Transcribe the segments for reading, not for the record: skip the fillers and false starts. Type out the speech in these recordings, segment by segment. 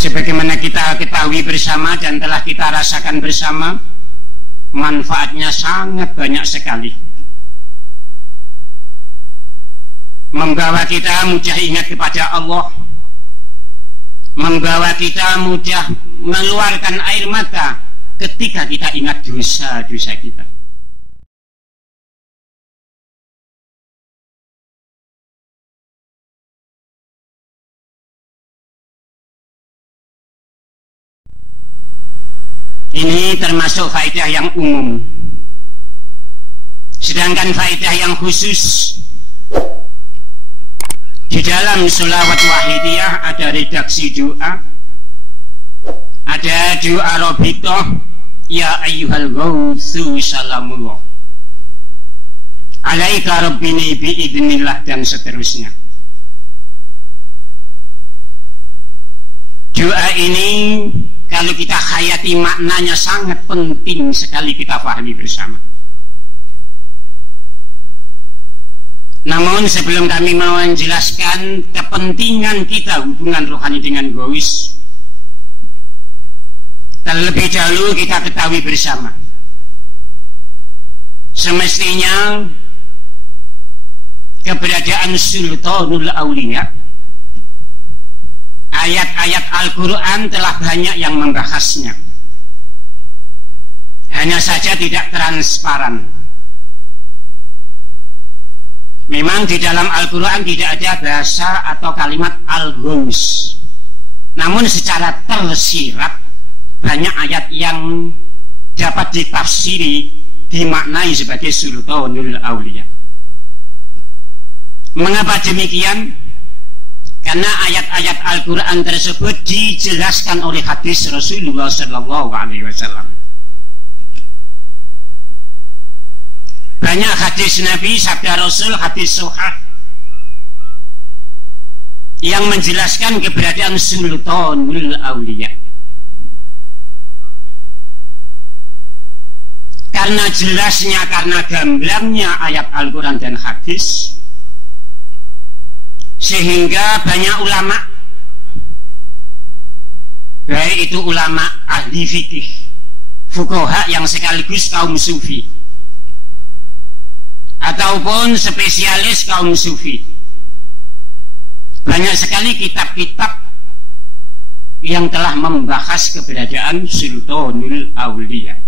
Sebagaimana kita ketahui bersama dan telah kita rasakan bersama, manfaatnya sangat banyak sekali. Membawa kita mudah ingat kepada Allah, membawa kita mudah mengeluarkan air mata ketika kita ingat dosa-dosa kita. Ini termasuk faedah yang umum. Sedangkan faedah yang khusus, di dalam sholawat wahidiyah ada redaksi doa, ada doa robitoh, ya ayyuhal ghawthu salamullah, alaika rabbini biidnillah, dan seterusnya. Doa ini kalau kita hayati maknanya sangat penting sekali kita pahami bersama. Namun sebelum kami mau menjelaskan kepentingan kita hubungan rohani dengan gois, terlebih dahulu kita ketahui bersama, semestinya keberadaan Sultanul Aulia, ayat-ayat Al-Quran telah banyak yang membahasnya, hanya saja tidak transparan. Memang di dalam Al-Quran tidak ada bahasa atau kalimat Al-Ghaus, namun secara tersirat banyak ayat yang dapat ditafsiri, dimaknai sebagai Sultanul Aulia. Mengapa demikian? Karena ayat-ayat Al-Quran tersebut dijelaskan oleh hadis Rasulullah SAW. Banyak hadis Nabi, sabda Rasul, hadis sahih yang menjelaskan keberadaan Sultanul Aulia. Karena jelasnya, karena gamblangnya ayat Al-Quran dan hadis, sehingga banyak ulama, baik itu ulama ahli fikih, fuqaha yang sekaligus kaum sufi, ataupun spesialis kaum sufi, banyak sekali kitab-kitab yang telah membahas keberadaan Sultanul Aulia.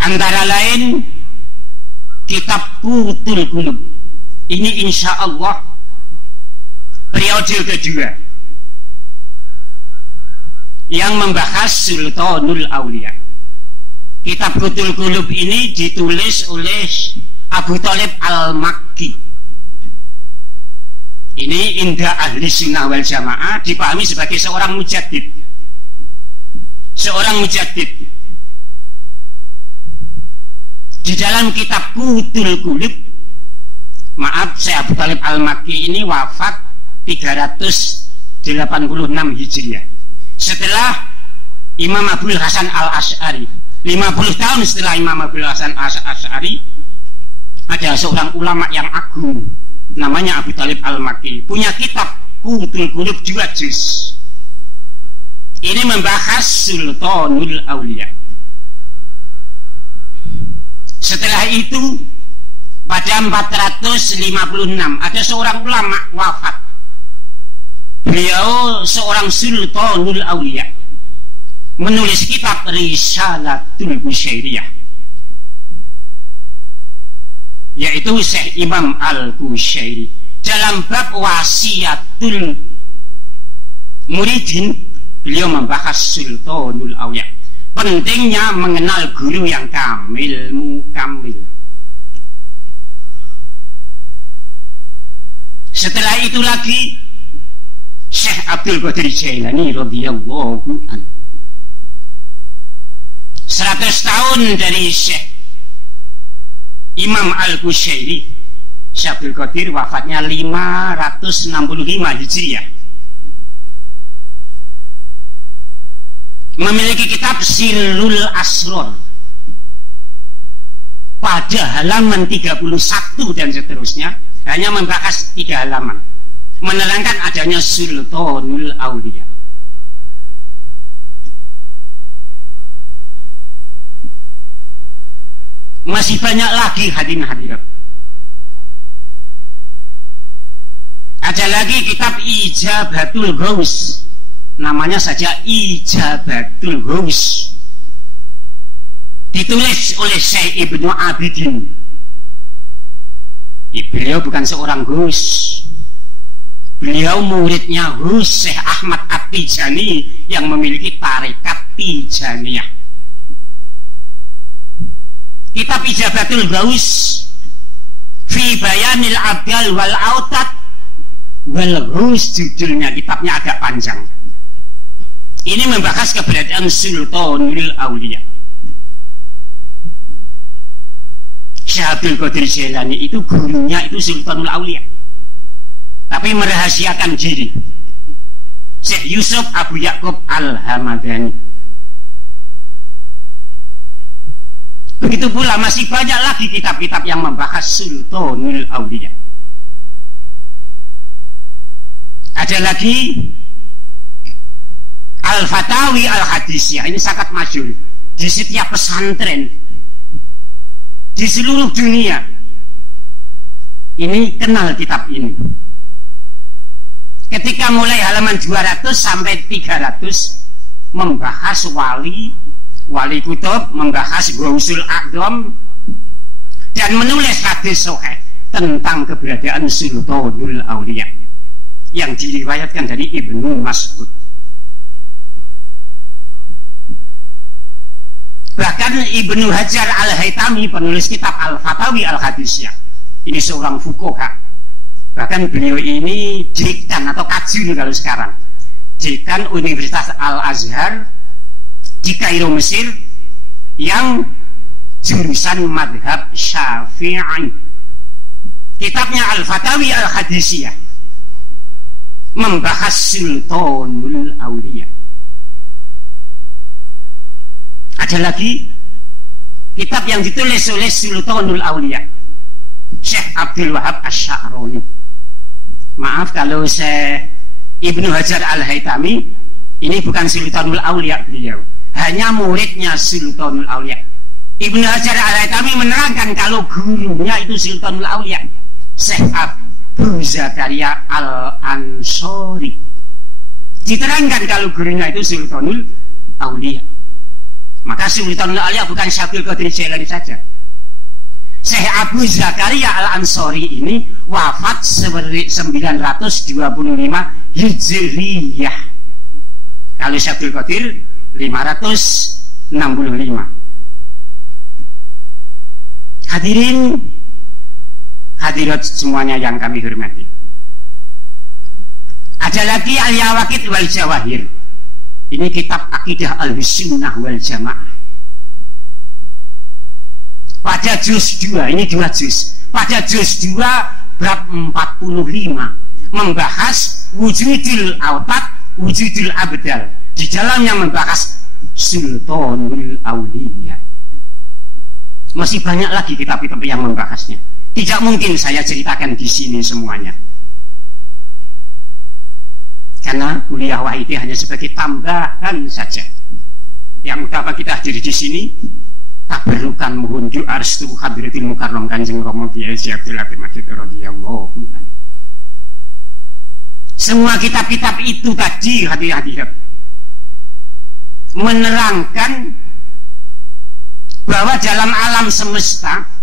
Antara lain kitab Qutul Qulub. Ini insya Allah periode kedua yang membahas Sultanul Aulia. Kitab Qutul Qulub ini ditulis oleh Abu Thalib Al-Makki. Ini indah ahli sunnah wal jamaah dipahami sebagai seorang mujaddid. Seorang mujaddid. Di dalam kitab Qutul Qulub, maaf, saya Abu Thalib Al-Makki ini wafat 386 Hijriah, setelah Imam Abul Hasan Al-Asy'ari. 50 tahun setelah Imam Abul Hasan Al-Asy'ari, ada seorang ulama yang agung namanya Abu Thalib Al-Makki, punya kitab Qutul Qulub 2 juz. Ini membahas Sultanul Aulia. Setelah itu pada 456 ada seorang ulama wafat. Beliau seorang Sultanul Aulia, menulis kitab Risalatul Qusyairiyah, yaitu Syekh Imam Al-Qusyairi. Dalam bab wasiatul muridin, beliau membahas Sultanul Aulia, pentingnya mengenal guru yang kamil, mukamil. Setelah itu lagi Syekh Abdul Qadir Jailani radhiyallahu anhu. 100 tahun dari Syekh Imam Al-Qusyairi, Syekh Abdul Qadir wafatnya 565 Hijriah. Memiliki kitab Sirrul Asror pada halaman 31 dan seterusnya, hanya membahas 3 halaman. menerangkan adanya Sultanul Aulia. Masih banyak lagi hadirin hadirat. Ada lagi kitab Ijabatul Ghaus, namanya saja Ijabatul Ghaus, ditulis oleh Syekh Ibnu Abidin. Beliau bukan seorang Ghaus, beliau muridnya Ghaus Syekh Ahmad At-Tijani yang memiliki tarekat Tijaniyah. Kitab Ijabatul Ghaus fi bayanil abdal wal autat wal Ghaus, judulnya, kitabnya agak panjang. Ini membahas keberadaan Sultanul Aulia. Syekh Abdul Qadir Jailani itu gurunya itu Sultanul Aulia, tapi merahasiakan diri. Syekh Yusuf Abu Ya'qub Al-Hamadani. Begitu pula masih banyak lagi kitab-kitab yang membahas Sultanul Aulia. Ada lagi Al-Fatawi Al-Hadisiyah, ini sangat masyhur di setiap pesantren di seluruh dunia. Ini kenal kitab ini. Ketika mulai halaman 200 sampai 300 membahas wali kutub, membahas Ghausul A'dham, dan menulis hadis sahih tentang keberadaan Sultanul Aulia yang diriwayatkan dari Ibnu Mas'ud. Bahkan Ibnu Hajar Al-Haytami, penulis kitab Al-Fatawi Al-Hadisiyah, ini seorang fuqaha. Bahkan beliau ini dekan atau kajun kalau sekarang, dekan Universitas Al-Azhar di Kairo, Mesir, yang jurusan madhab Syafi'i. Kitabnya Al-Fatawi Al-Hadisiyah membahas Sultanul Aulia. Ada lagi kitab yang ditulis oleh Sultanul Aulia, Syekh Abdul Wahab Asy-Sya'rani. Maaf kalau Syekh Ibnu Hajar Al-Haytami ini bukan Sultanul Aulia, beliau hanya muridnya Sultanul Aulia. Ibnu Hajar Al-Haytami menerangkan kalau gurunya itu Sultanul Aulia, Syekh Abu Zakaria Al-Ansori. Diterangkan kalau gurunya itu Sultanul Aulia. Maka Sultanul Aulia bukan Syekh Abdul Qadir Jailani saja. Syekh Abu Zakaria Al-Ansori ini wafat 925 Hijriyah. Kalau Syekh Abdul Qadir 565. Hadirin hadirat semuanya yang kami hormati, ada lagi Al-Yawaqid wal Jawahir. Ini kitab akidah Ahlussunnah wal Jamaah. Pada juz 2, ini 2 juz. Pada juz 2 bab 45 membahas wujudul autat, wujudul abdal. Di dalamnya membahas Sultanul Aulia. Masih banyak lagi kitab-kitab yang membahasnya. Tidak mungkin saya ceritakan di sini semuanya, karena kuliah wahidi hanya sebagai tambahan saja. Yang utama kita hadir di sini tabarukan mohon doa restu hadratil mukarram Kanjeng Rama Kyai Abdul Latif Masjid radhiyallahu anhu. Semua kitab-kitab itu tadi hadirat menerangkan bahwa dalam alam semesta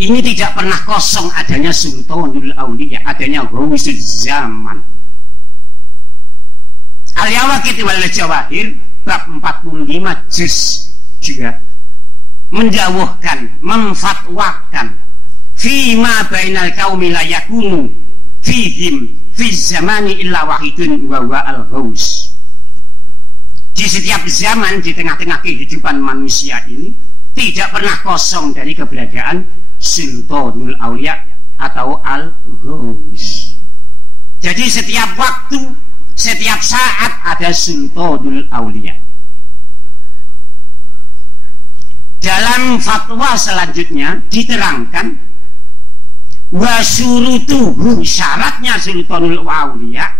ini tidak pernah kosong adanya Sultanul Aulia, adanya Ghausul Zaman. Al-Yawaqid wal Jawahir bab 45 juz juga mendawuhkan, memfatwakan fima bainal qaumi la yakunu fihim fi zamani illa wahidun wa huwa al-Ghaus. Di setiap zaman, di tengah-tengah kehidupan manusia ini tidak pernah kosong dari keberadaan Sultanul Aulia atau Al-Ghaus. Jadi setiap waktu, setiap saat ada Sultanul Aulia. Dalam fatwa selanjutnya diterangkan wa syurutuhu, syaratnya sultanul auliya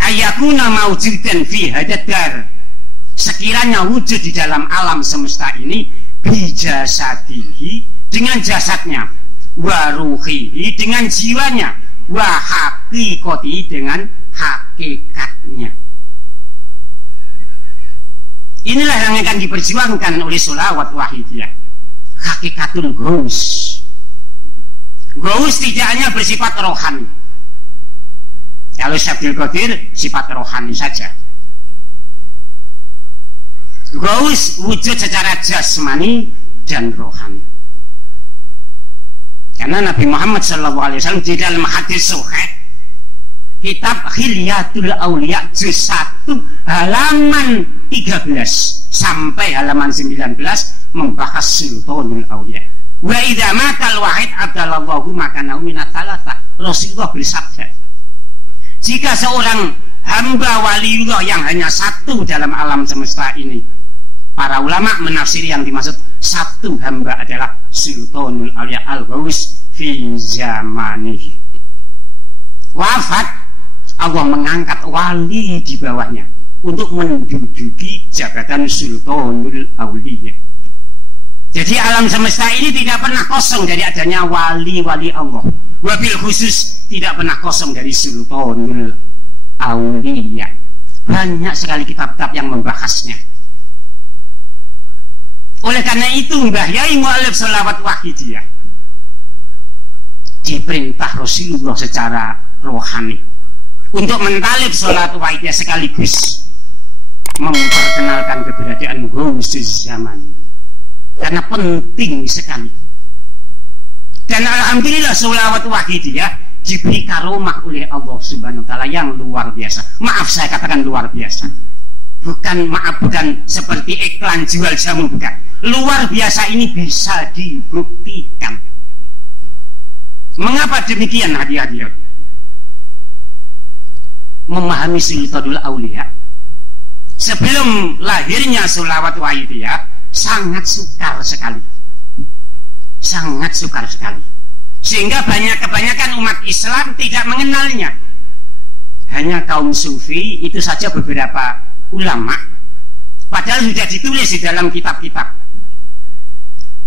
ayakuna mawjudan fi hadadar, sekiranya wujud di dalam alam semesta ini bijasadihi, dengan jasadnya, wa ruhihi, dengan jiwanya, wa haqiqati, dengan hakikatnya. Inilah yang akan diperjuangkan oleh sholawat wahidiyah, hakikatul gaus. Gaus tidak hanya bersifat rohani. Kalau Syekh Abdul Qadir sifat rohani saja. Gaus wujud secara jasmani dan rohani. Karena Nabi Muhammad SAW di dalam hadis sahih kitab Hilyatul Auliya juz 1 halaman 13 sampai halaman 19 membahas sultanul auliya. Wa idza matal wahid abdallahu makanahu minat thalatha. Rasulullah bersabda, jika seorang hamba waliullah yang hanya satu dalam alam semesta ini, para ulama menafsiri yang dimaksud satu hamba adalah sultanul auliya al-ghaus fi zamanihi. Wafat, Allah mengangkat wali di bawahnya untuk menduduki jabatan sultanul auliya. Jadi alam semesta ini tidak pernah kosong dari adanya wali-wali Allah. Wabil khusus tidak pernah kosong dari sultanul auliya. Banyak sekali kitab-kitab yang membahasnya. Oleh karena itu Mbah Yai Mu'allif Sholawat Wahidiyah diperintah Rasulullah secara rohani untuk mentalib sholat wahidiyah sekaligus memperkenalkan keberadaan Gausus Zaman, karena penting sekali. Dan alhamdulillah sholawat wahidiyah diberi karomah oleh Allah Subhanahu wa Ta'ala yang luar biasa. Maaf saya katakan luar biasa, bukan seperti iklan jual jamu, bukan. Luar biasa ini bisa dibuktikan. Mengapa demikian hadiah-hadiah? Memahami sultanul auliya sebelum lahirnya sholawat wahidiyah sangat sukar sekali, sangat sukar sekali, sehingga kebanyakan umat Islam tidak mengenalnya. Hanya kaum sufi itu saja, beberapa ulama, padahal sudah ditulis di dalam kitab-kitab,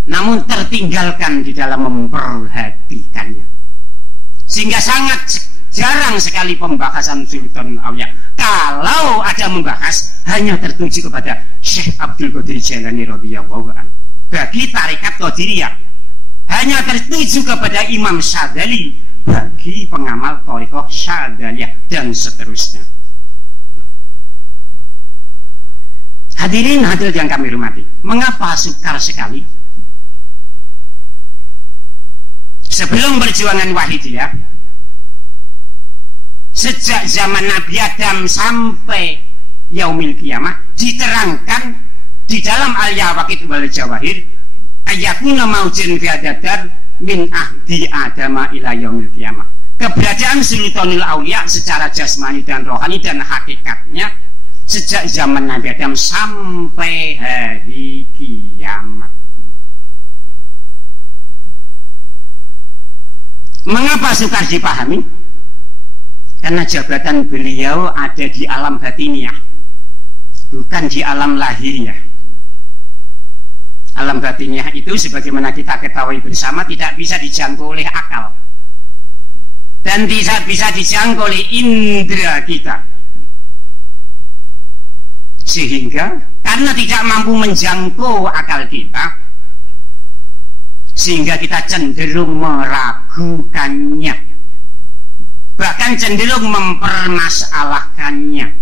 namun tertinggalkan di dalam memperhatikannya, sehingga sangat jarang sekali pembahasan sultan auliya. Kalau ada membahas, hanya tertuju kepada Syekh Abdul Qadir Jailani radhiyallahu anhu. Bagi tarekat Qadiriyah hanya tertuju kepada Imam Syadzali, bagi pengamal tarekat Syadzaliyah, dan seterusnya. Hadirin hadirat yang kami hormati, mengapa sukar sekali? Sebelum perjuangan wahidiyah, sejak zaman Nabi Adam sampai yaumil kiamah, diterangkan di dalam al-Yawaqid wal Jawahir, ayakuna maujin fi adadar min ahdi adama ila yaumil kiamah. Keberadaan sultanul auliya secara jasmani dan rohani dan hakikatnya sejak zaman Nabi Adam sampai hari kiamat. Mengapa sukar dipahami? Karena jabatan beliau ada di alam batiniah, bukan di alam lahiriah. Alam batiniah itu sebagaimana kita ketahui bersama tidak bisa dijangkau oleh akal dan tidak bisa dijangkau oleh indera kita, sehingga karena tidak mampu menjangkau akal kita, sehingga kita cenderung meragukannya, bahkan cenderung mempermasalahkannya,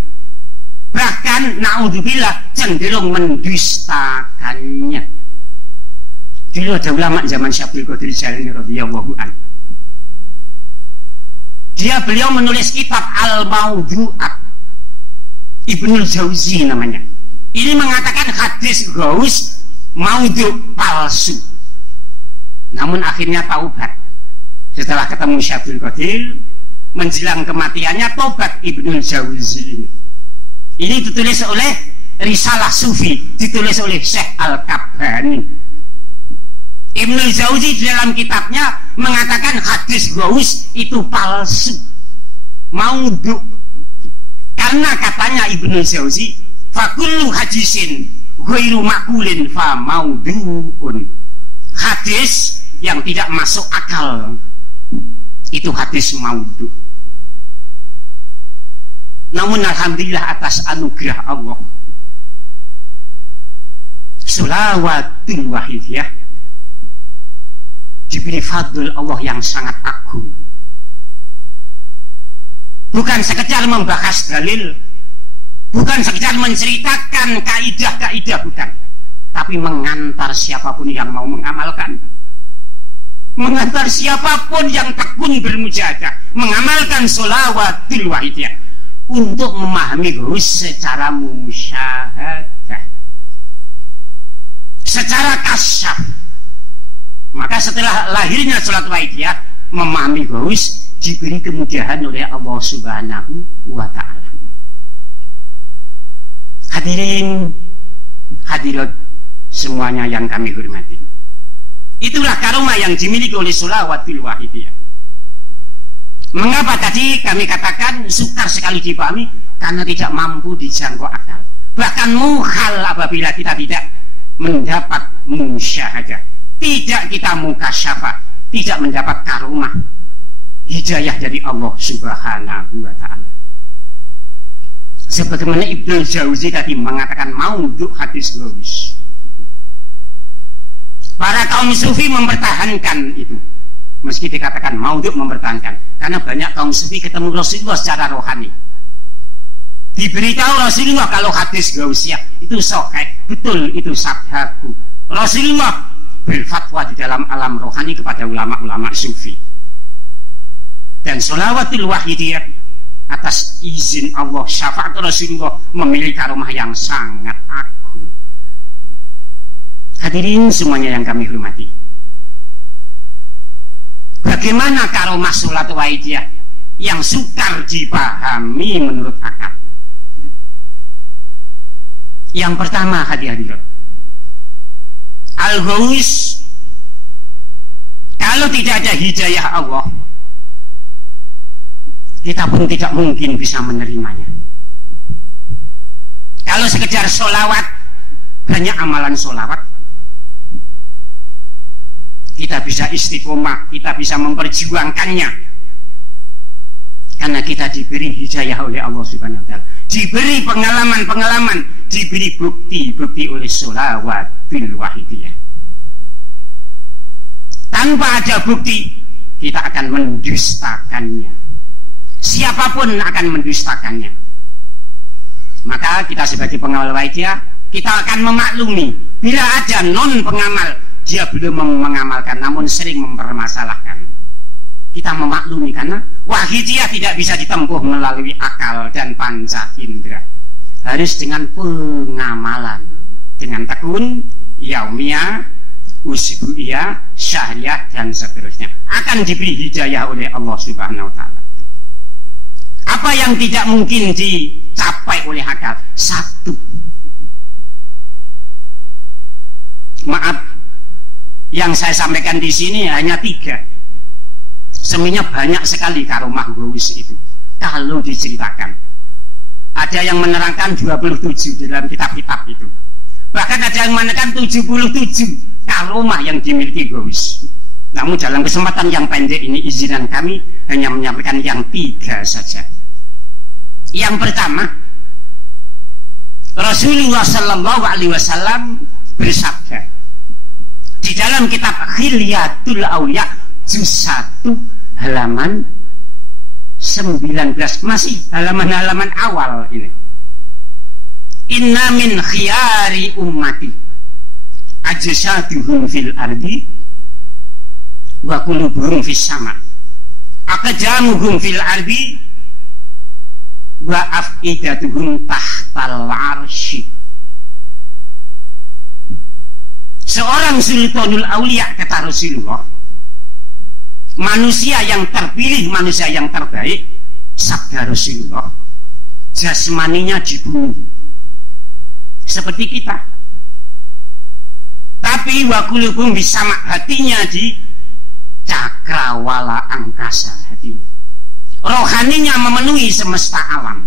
bahkan naudzubillah cenderung mendustakannya. Dulu ada ulama zaman Syekh Abdul Qadir Jailani radhiyallahu anhu. Beliau menulis kitab Al-Mawdu'at, Ibnul Jauzi namanya. Ini mengatakan hadis gaus maudhu, palsu. Namun akhirnya taubat setelah ketemu Syekh Abdul Qadir. Menjelang kematiannya tobat Ibnul Jauzi ini. Ini ditulis oleh Risalah Sufi, ditulis oleh Syekh Al-Kabbani. Ibnu Jauzi dalam kitabnya mengatakan hadis Ghaus itu palsu, maudhu. Karena katanya Ibnu Jauzi, fakullu hadisin ghairu makulin fa maudhu'un. Hadis yang tidak masuk akal itu hadis maudhu. Namun alhamdulillah atas anugerah Allah, sholawatul wahidiyah diberi fadl Allah yang sangat agung. Bukan sekedar membahas dalil, bukan sekedar menceritakan kaidah-kaidah, bukan, tapi mengantar siapapun yang mau mengamalkan, mengantar siapapun yang tekun bermujahadah mengamalkan sholawatul wahidiyah untuk memahami Ghaus secara musyahadah, secara kasyaf. Maka setelah lahirnya sholat wahidiyah, memahami Ghaus diberi kemudahan oleh Allah Subhanahu wa ta'ala. Hadirin hadirat semuanya yang kami hormati, itulah karomah yang dimiliki oleh sholawatul wahidiyah. Mengapa tadi kami katakan sukar sekali dipahami? Karena tidak mampu dijangkau akal, bahkan muhal apabila kita tidak mendapat musyahadah, tidak kita mukasyafah, tidak mendapat karomah hidayah dari Allah Subhanahu wa ta'ala. Sebagaimana Ibnu Jauzi tadi mengatakan maudhu hadis Ghaus. Para kaum sufi mempertahankan itu, meski dikatakan maudhu, mempertahankan, karena banyak kaum sufi ketemu Rasulullah secara rohani, diberitahu Rasulullah kalau hadis Ghausiyah itu sahih, betul, itu sabdaku. Rasulullah berfatwa di dalam alam rohani kepada ulama-ulama sufi. Dan sholawatul wahidiyah atas izin Allah, syafaat Rasulullah, memiliki karomah yang sangat agung. Hadirin semuanya yang kami hormati, bagaimana karomah sholat wahidiyah yang sukar dipahami menurut akal? Yang pertama, hadirin, Al-Ghaus, kalau tidak ada hidayah Allah, kita pun tidak mungkin bisa menerimanya. Kalau sekedar sholawat, banyak amalan sholawat, kita bisa istiqomah, kita bisa memperjuangkannya, karena kita diberi hidayah oleh Allah Subhanahu wa ta'ala, diberi pengalaman-pengalaman, diberi bukti-bukti oleh sholawatul wahidiyah. Tanpa ada bukti, kita akan mendustakannya. Siapapun akan mendustakannya. Maka kita sebagai pengawal wahidiyah, kita akan memaklumi bila ada non pengamal, dia belum mengamalkan namun sering mempermasalahkan. Kita memaklumi karena wahidiyah tidak bisa ditempuh melalui akal dan panca indera, harus dengan pengamalan, dengan tekun, yaumiyah, usbu'iyah, syahriyah, dan seterusnya, akan diberi hidayah oleh Allah Subhanahu wa ta'ala. Apa yang tidak mungkin dicapai oleh akal? Satu, maaf, yang saya sampaikan di sini hanya 3. Semuanya banyak sekali karomah Ghaus itu kalau diceritakan. Ada yang menerangkan 27 dalam kitab-kitab itu, bahkan ada yang menerangkan 77 karomah yang dimiliki Ghaus. Namun dalam kesempatan yang pendek ini, izinan kami hanya menyampaikan yang 3 saja. Yang pertama, Rasulullah Sallallahu Alaihi Wasallam bersabda di dalam kitab Khilyatul Auliya juz 1 halaman 19, masih halaman-halaman awal ini. Inna min khiyari ummati ajsaduhum fil ardi wa qulubuhum fis sama, aqdamuhum fil ardi wa afidatuhum tahtal arsy. Seorang sultanul aulia, kata Rasulullah, manusia yang terpilih, manusia yang terbaik, sabda Rasulullah, jasmaninya di bumi seperti kita, Tapi wa qulubuhum bisama, hatinya di cakrawala angkasa hatinya. Rohaninya memenuhi semesta alam.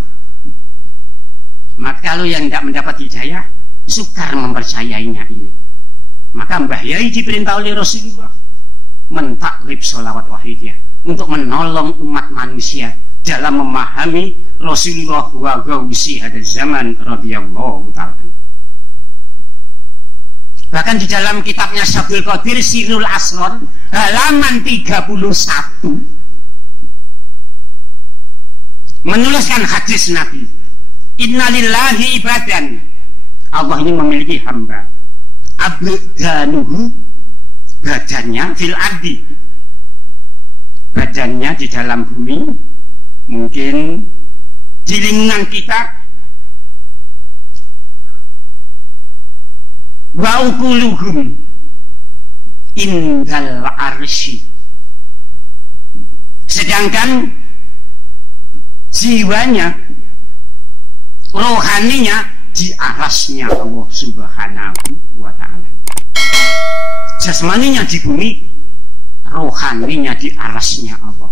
Maka kalau yang tidak mendapat hidayah sukar mempercayainya ini. Maka Mbah Yai diperintah oleh Rasulullah mentaklib sholawat wahidiyah untuk menolong umat manusia dalam memahami Rasulullah wa gausi hada zaman radhiyallahu ta'ala. Bahkan di dalam kitabnya Syabul Qadir Sirul Asror halaman 31 menuliskan hadis Nabi, innalillahi ibadan, Allah ini memiliki hamba, abdanuhu, badannya fil ardi, badannya di dalam bumi, mungkin di lingkungan kita, wa ukuluhum indal arsy, sedangkan jiwanya, rohaninya di arasnya Allah subhanahu wa ta'ala. Jasmaninya di bumi, rohaninya di arasnya Allah.